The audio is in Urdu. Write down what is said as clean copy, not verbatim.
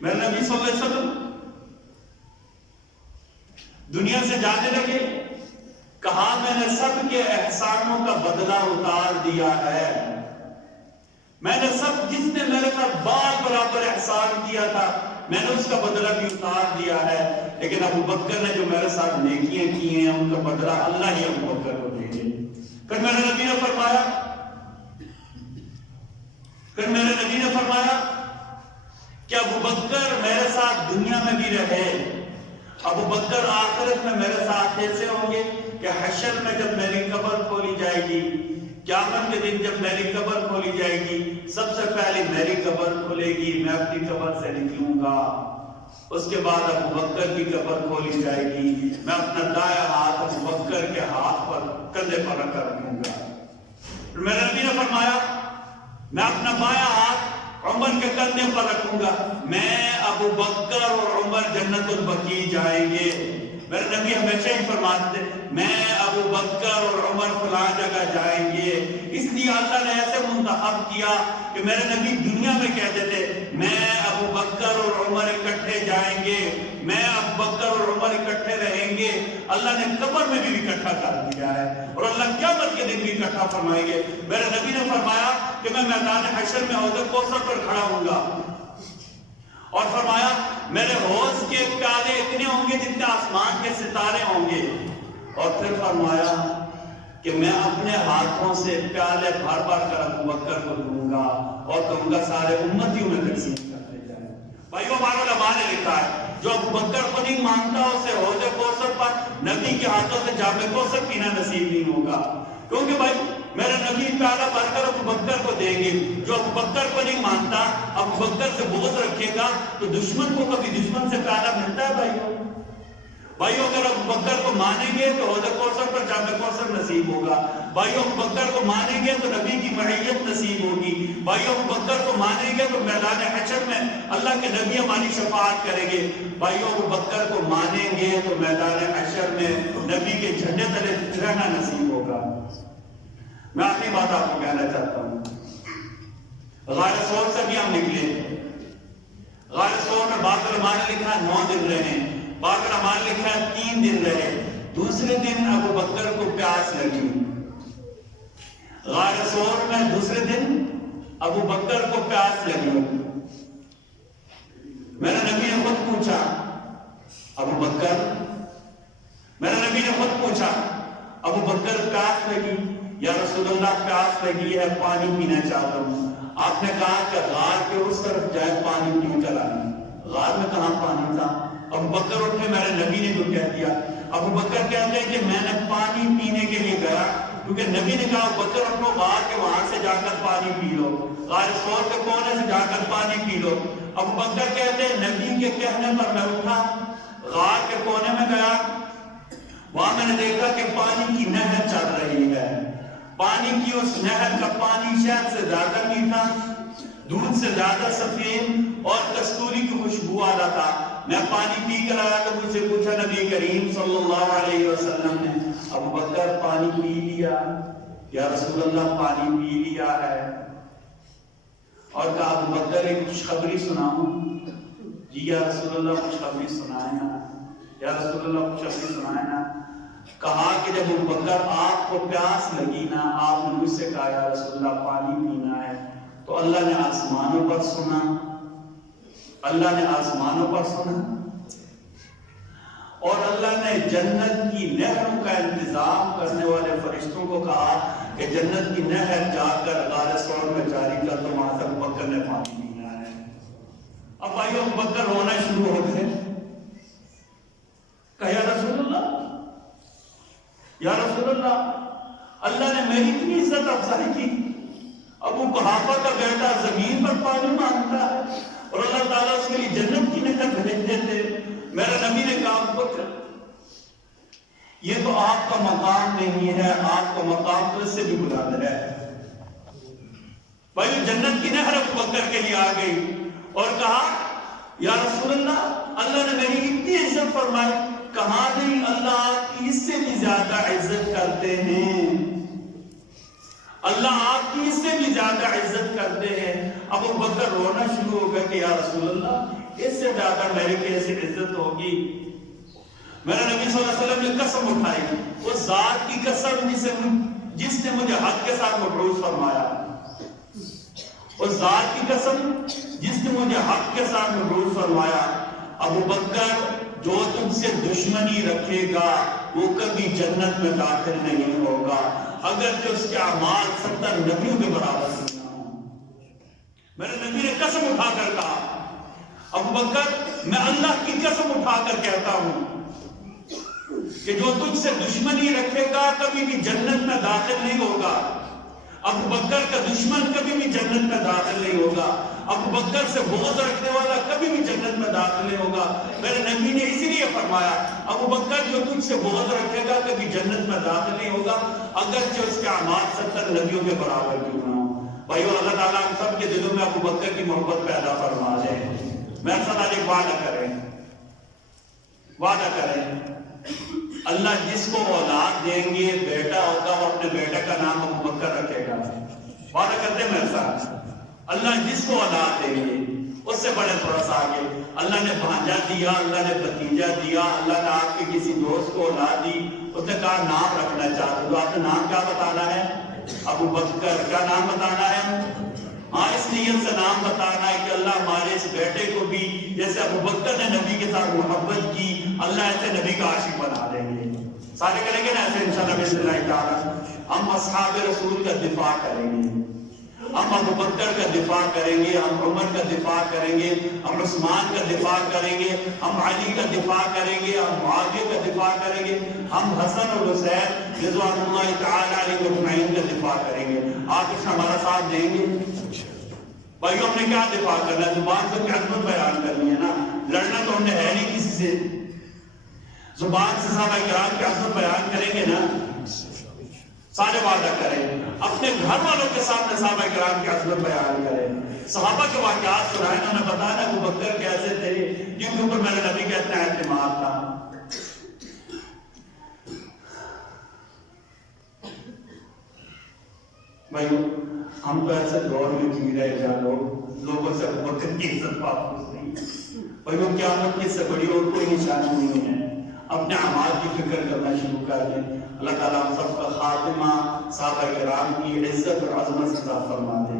میرے نبی صلی اللہ علیہ وسلم دنیا سے جانے لگے، کہا میں نے سب کے احسانوں کا بدلہ اتار دیا ہے، میں نے سب جس نے میرے ساتھ بال برابر احسان کیا تھا میں نے اس کا بدلہ بھی اتار دیا ہے، لیکن ابو بکر نے جو میرے ساتھ نیکیاں کی ہیں ان کا بدلہ اللہ ہی ابو بکر کو دے گے۔ پھر میرے نبی نے فرمایا کہ ابو بکر میرے ساتھ دنیا میں بھی رہے، ابو بکر آخرت میں میرے ساتھ ایسے ہوں گے کہ حشر میں جب میری قبر کھولی جائے گی، قیامت کے دن جب میری قبر کھولی جائے گی، سب سے پہلے میری قبر کھلے گی، میں اپنی قبر سے نکلوں گا، اس کے بعد ابو بکر کی قبر کھولی جائے گی، میں اپنا دائیں ہاتھ ابو بکر کے ہاتھ پر کندھے پر رکھ کر رکھوں گا۔ میرے نبی نے فرمایا میں اپنا بایاں ہاتھ عمر کے کندھے پر رکھوں گا، میں ابو بکر اور عمر جنت البقیع جائیں گے۔ میرے نبی ہمیشہ ہی فرماتے تھے میں ابو بکر اور عمر فلاں جگہ جائیں گے، اس لیے اللہ نے ایسے منتخب کیا کہ میرے نبی دنیا میں کہتے تھے میں ابو بکر اور عمر اکٹھے جائیں گے، میں ابو بکر اور عمر اکٹھے رہیں گے، اللہ نے قبر میں بھی اکٹھا کر دیا ہے اور اللہ قیامت کے دن بھی اکٹھا فرمائیں گے۔ میرے نبی نے فرمایا کہ میں میدان حشر میں حوض کوثر پر کھڑا ہوں گا اور فرمایا میرے حوض کے پیالے اتنے ہوں گے جتنے آسمان کے ستارے ہوں گے، اور پھر فرمایا کہ میں اپنے ہاتھوں سے پیالے بھر بھر کر ابو بکر کو دوں گا اور کہوں گا سارے امتیوں میں تقسیم کرتے جائیں۔ بھائیو ہمارے علماء نے لکھا ہے جو ابو بکر کو نہیں مانتا اسے حوض کوثر پر نبی کے ہاتھوں سے جام کوثر پینا نصیب نہیں ہوگا، کیونکہ بھائی میرے نبی پیالہ بھر کر ابو بکر کو دیں گے، جو ابو بکر کو نہیں مانتا ابو بکر سے بغض رکھے گا تو دشمن کو کبھی دشمن سے پیالہ ملتا ہے بھائیو اگر ابو بکر کو مانیں گے تو حوض کوثر پر جام کوثر نصیب ہوگا، بھائیو ابو بکر کو مانیں گے تو نبی کی معیت نصیب ہوگی، بھائیو ابو بکر کو مانیں گے تو میدان حشر میں اللہ کے نبی ہماری شفاعت کریں گے، بھائیو ابو بکر کو مانیں گے تو میدان حشر میں نبی کے جھنڈے تلے رہنا نصیب ہوگا۔ میں آخری بات آپ کو کہنا چاہتا ہوں، غار ثور سے بھی ہم نکلے، غار ثور میں بعض علماء نے لکھا 9 دن رہے، بعض علماء نے لکھا 3 دن رہے، دوسرے دن ابو بکر کو پیاس لگی، غار ثور میں دوسرے دن ابو بکر کو پیاس لگی، میرے نبی نے خود پوچھا ابو بکر، میرے نبی نے خود پوچھا ابو بکر پیاس لگی؟ یا رسول اللہ پیاس لگی ہے پانی پینا چاہتا ہوں۔ آپ نے کہا کہ غار کے اس طرف جائے پانی پی کر آئیں، غار میں کہاں پانی تھا؟ ابو بکر اٹھے، میرے نبی نے جو کہہ دیا، ابو بکر کہتے ہیں کہ میں نے پانی پینے کے لیے گیا کیونکہ نبی نے کہا ابو بکر اٹھو غار کے وہاں سے جا کر پانی پی لو، غار ثور کے کونے سے جا کر پانی پی لو۔ ابو بکر کہتے ہیں نبی کے کہنے پر میں اٹھا، غار کے کونے میں گیا، وہاں میں نے دیکھا کہ پانی کی نہر چل رہی ہے، پانی کی اس نہر کا پانی شہد سے زیادہ میٹھا، دودھ سے زیادہ سفید اور کستوری کی خوشبو آ رہا تھا۔ میں پانی پی کر آیا تو مجھ سے پوچھا نبی کریم صلی اللہ علیہ وسلم نے ابو بکر پانی پی لیا؟ یا رسول اللہ پانی پی لیا ہے؟ اور کہا ابو بکر ایک خوشخبری سناؤں؟ جی یا رسول اللہ خوشخبری سنائے نا، یا رسول اللہ خوشخبری سنائے نا۔ کہا کہ جب ابو بکر آپ کو پیاس لگی نا، آپ نے مجھ سے کہا یا رسول اللہ پانی پینا ہے، تو اللہ نے آسمانوں پر سنا، اللہ نے آسمانوں پر سنا اور اللہ نے جنت کی نہروں کا انتظام کرنے والے فرشتوں کو کہا کہ جنت کی نہر جا کر غار ثور میں جاری کر، تو وہاں سے ابو بکر نے پانی پینا ہے۔ اب بھائیو ابو بکر رونا شروع ہو گئے، کہا یا رسول اللہ، یا رسول اللہ، اللہ نے میری اتنی عزت افزائی کی، ابو قحافہ کا بیٹا زمین پر پانی مانگتا ہے اور اللہ تعالیٰ اس کے لیے جنت کی نہر بھیج دیتے۔ میرے نبی نے کہا ابو بکر یہ تو آپ کا مقام نہیں ہے، آپ کا مقام تو اس سے بھی بلند ہے۔ بھائی جنت کی نہر ابو بکر کے لیے آ گئی اور کہا یا رسول اللہ، اللہ نے میری اتنی عزت فرمائی، کہاں نہیں اللہ آپ کی اس سے بھی زیادہ عزت کرتے ہیں، اللہ آپ کی اس سے بھی زیادہ عزت کرتے ہیں۔ ابو بکر رونا شروع ہو گیا کہ یا رسول اللہ اس سے زیادہ میری کیسے عزت ہوگی؟ میرا نبی صلی اللہ علیہ وسلم نے قسم اٹھائی، اس ذات کی قسم جس نے مجھے حق کے ساتھ مبعوث فرمایا، اس ذات کی قسم جس نے مجھے حق کے ساتھ مبعوث فرمایا، ابو بکر جو تم سے دشمنی رکھے گا وہ کبھی جنت میں داخل نہیں ہوگا، اگرچہ اس کے اعمال 70 نبیوں کے برابر نہیں ہوں۔ میرے نبی نے قسم اٹھا کر کہا، ابو بکر میں اللہ کی قسم اٹھا کر کہتا ہوں کہ جو تجھ سے دشمنی رکھے گا کبھی بھی جنت میں داخل نہیں ہوگا۔ ابو بکر کا دشمن کبھی بھی جنت میں داخل نہیں ہوگا، ابو بکر سے بغض رکھنے والا کبھی بھی جنت میں داخل نہیں ہوگا۔ میرے نبی نے اسی لیے فرمایا، ابو بکر جو تجھ سے بغض رکھے گا کبھی جنت میں داخل نہیں ہوگا، اگرچہ اس کے اعمال 70 نبیوں کے برابر کیوں نہ ہوں۔ بھائیو، اللہ تعالیٰ ہم سب کے دلوں میں ابو بکر کی محبت پیدا فرما دے۔ میرے ساتھ آج ایک وعدہ کریں، اللہ جس کو اولاد دیں گے، بیٹا ہوگا، وہ اپنے بیٹے کا نام ابو بکر رکھے گا۔ وعدہ کرتے ہیں میرے ساتھ، اللہ جس کو اولاد دیں گے، اس سے بڑے تھوڑا سا آگے، اللہ نے بھانجا دیا، اللہ نے بھتیجا دیا، اللہ نے آپ کے کسی دوست کو اولاد دی، اس نے کہا نام رکھنا چاہتے ہو، تو آپ نے نام کیا بتانا ہے؟ ابو بکر۔ کیا نام بتانا ہے؟ ہاں، اس نیت سے نام بتانا ہے کہ اللہ ہمارے اس بیٹے کو بھی جیسے ابو بکر نے نبی کے ساتھ محبت کی، اللہ ایسے نبی کا عاشق بنا دیں گے۔ سارے کریں گے نا ایسے انشاءاللہ بسم اللہ تعالیٰ؟ ہم اصحاب رسول کا دفاع کریں گے، ہم ابو بکر کا دفاع کریں گے، ہم عمر کا دفاع کریں گے، ہم عثمان کا دفاع کریں گے، ہم علی کا دفاع کریں گے، ہم معاویہ کا دفاع کریں گے، ہم حسن اور حسین رضوان اللہ تعالیٰ علیہ اجمعین کا دفاع کریں گے۔ آپ اس ہمارا ساتھ دیں گے؟ بھائیو، ہم نے کیا دفاع کرنا ہے؟ زبان سے عظمت بیان کرنی ہے نا، لڑنا تو ہم نے ہے نہیں کسی سے، زبان سے صحابہ کرام کی عظمت بیان کریں گے نا۔ سارے وعدہ کریں، اپنے گھر والوں کے سامنے صحابہ کرام کی عظمت بیان کریں، صحابہ کے واقعات سنائیں، انہوں نے بتایا نا ابو بکر کیسے تھے، جن کے اوپر میرے نبی کا اتنا اعتماد تھا۔ بھائیو، ہم تو ایسے دور میں جی رہے جا لوگوں سے ابو بکر کی عزت محفوظ نہیں۔ بھائیو، قیامت کی سے بڑی اور کوئی نشانی نہیں ہے۔ اپنے اعمال کی فکر کرنا شروع کر دیں۔ اللہ تعالیٰ ہم سب کا خاتمہ صحابہ کرام کی عزت اور عظمت سے عطا فرما دے۔